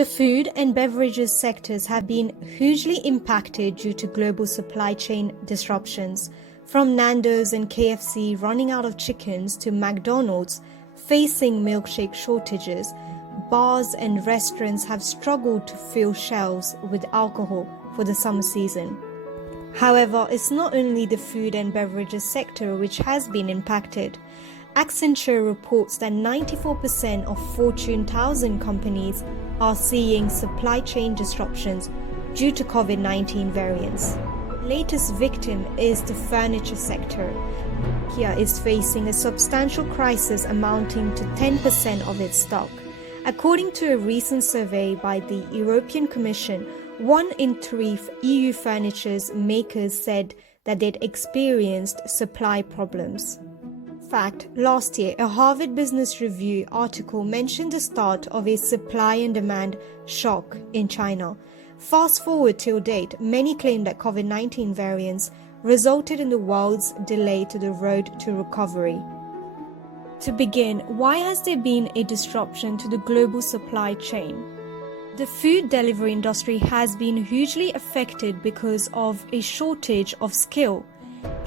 The food and beverages sectors have been hugely impacted due to global supply chain disruptions, from Nandos and KFC running out of chickens to MacDonalds facing milkshake shortages. Bars and restaurants have struggled to fill shelves with alcohol for the summer season. However, it's not only the food and beverages sector which has been impacted. Accenture reports that 94% of Fortune 1000 companies are seeing supply chain disruptions due to COVID-19 variants. The latest victim is the furniture sector. IKEA is facing a substantial crisis amounting to 10% of its stock. According to a recent survey by the European Commission, 1 in 3 EU furniture makers said that they'd experienced supply problems. In fact, last year, a Harvard Business Review article mentioned the start of a supply and demand shock in China. Fast forward till date, many claim that COVID-19 variants resulted in the world's delay to the road to recovery. To begin, why has there been a disruption to the global supply chain? The food delivery industry has been hugely affected because of a shortage of skill.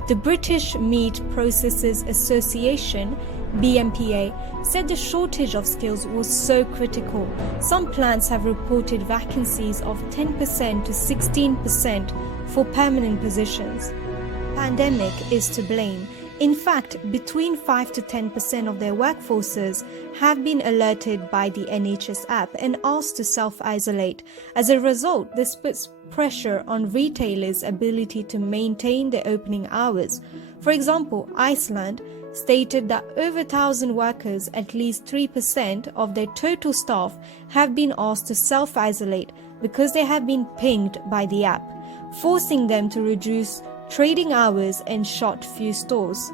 The British Meat Processors Association, BMPA, said the shortage of skills was so critical. Some plants have reported vacancies of 10% to 16% for permanent positions. The pandemic is to blame. In fact, between 5 to 10% of their workforces have been alerted by the NHS app and asked to self-isolate. As a result, this puts pressure on retailers' ability to maintain their opening hours. For example, Iceland stated that over 1,000 workers, at least 3% of their total staff, have been asked to self-isolate because they have been pinged by the app, forcing them to reduce trading hours and shut few stores.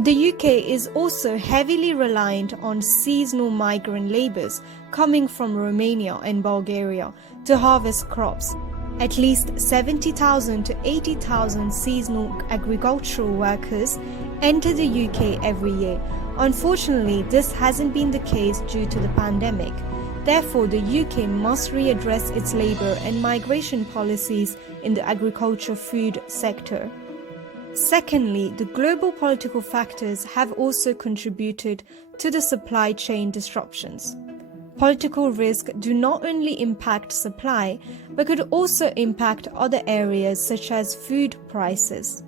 The UK is also heavily reliant on seasonal migrant labourers coming from Romania and Bulgaria to harvest crops. At least 70,000 to 80,000 seasonal agricultural workers enter the UK every year. Unfortunately, this hasn't been the case due to the pandemic. Therefore, the UK must readdress its labour and migration policies in the agriculture food sector. Secondly, the global political factors have also contributed to the supply chain disruptions. Political risk do not only impact supply, but could also impact other areas such as food prices.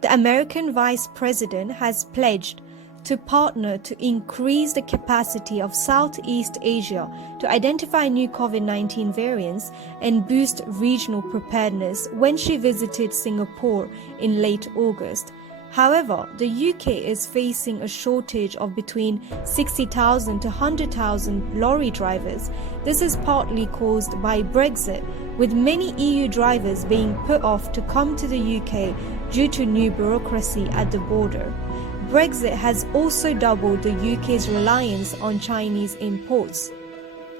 The American Vice President has pledged to partner to increase the capacity of Southeast Asia to identify new COVID-19 variants and boost regional preparedness when she visited Singapore in late August. However, the UK is facing a shortage of between 60,000 to 100,000 lorry drivers. This is partly caused by Brexit, with many EU drivers being put off to come to the UK due to new bureaucracy at the border. Brexit has also doubled the UK's reliance on Chinese imports.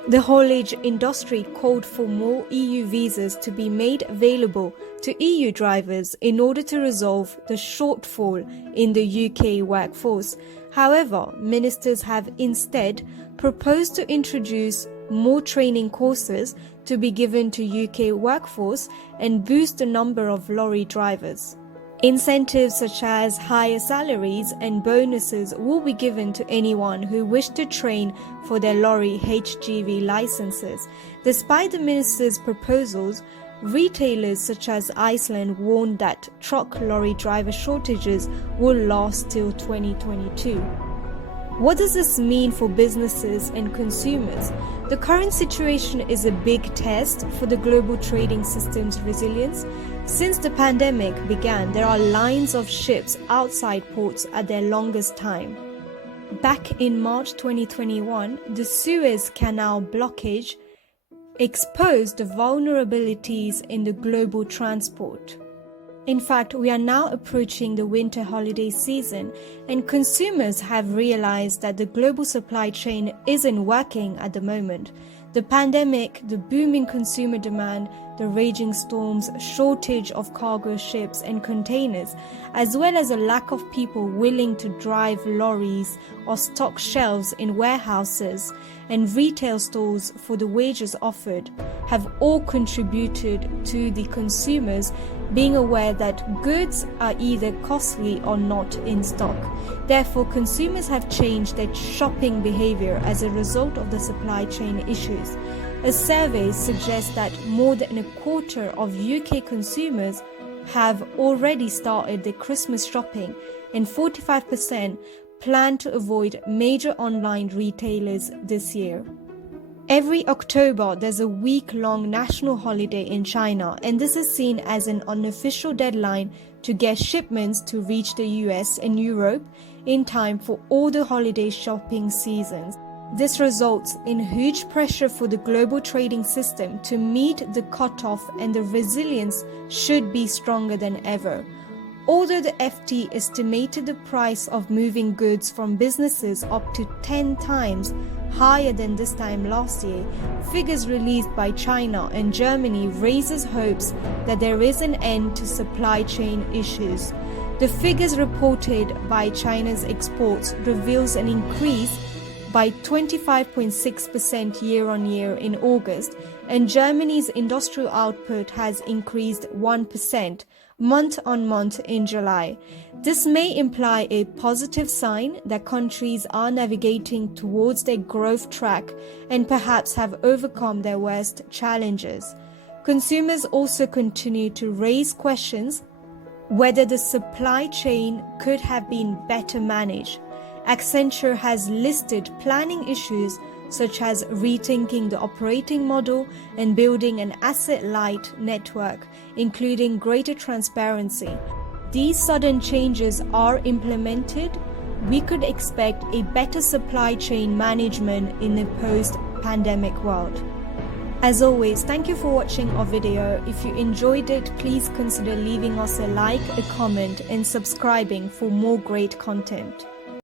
The haulage industry called for more EU visas to be made available to EU drivers in order to resolve the shortfall in the UK workforce. However, ministers have instead proposed to introduce more training courses to be given to UK workforce and boost the number of lorry drivers. Incentives such as higher salaries and bonuses will be given to anyone who wishes to train for their lorry HGV licenses. Despite the minister's proposals, retailers such as Iceland warned that truck lorry driver shortages will last till 2022. What does this mean for businesses and consumers? The current situation is a big test for the global trading system's resilience. Since the pandemic began, there are lines of ships outside ports at their longest time. Back in March 2021, the Suez Canal Blockage exposed the vulnerabilities in the global transport. In fact, we are now approaching the winter holiday season, and consumers have realized that the global supply chain isn't working at the moment. The pandemic, the booming consumer demand, the raging storms, shortage of cargo ships and containers, as well as a lack of people willing to drive lorries or stock shelves in warehouses and retail stores for the wages offered, have all contributed to the consumers being aware that goods are either costly or not in stock. Therefore, consumers have changed their shopping behavior as a result of the supply chain issues. A survey suggests that more than a quarter of UK consumers have already started their Christmas shopping, and 45% plan to avoid major online retailers this year. Every October, there's a week-long national holiday in China, and this is seen as an unofficial deadline to get shipments to reach the US and Europe in time for all the holiday shopping seasons. This results in huge pressure for the global trading system to meet the cutoff, and the resilience should be stronger than ever. Although the FT estimated the price of moving goods from businesses up to 10 times higher than this time last year, figures released by China and Germany raises hopes that there is an end to supply chain issues. The figures reported by China's exports reveals an increase by 25.6% year-on-year in August, and Germany's industrial output has increased 1% month-on-month in July. This may imply a positive sign that countries are navigating towards their growth track and perhaps have overcome their worst challenges. Consumers also continue to raise questions whether the supply chain could have been better managed. Accenture has listed planning issues such as rethinking the operating model and building an asset-light network, including greater transparency. These sudden changes are implemented, we could expect a better supply chain management in a post-pandemic world. As always, thank you for watching our video. If you enjoyed it, please consider leaving us a like, a comment, and subscribing for more great content.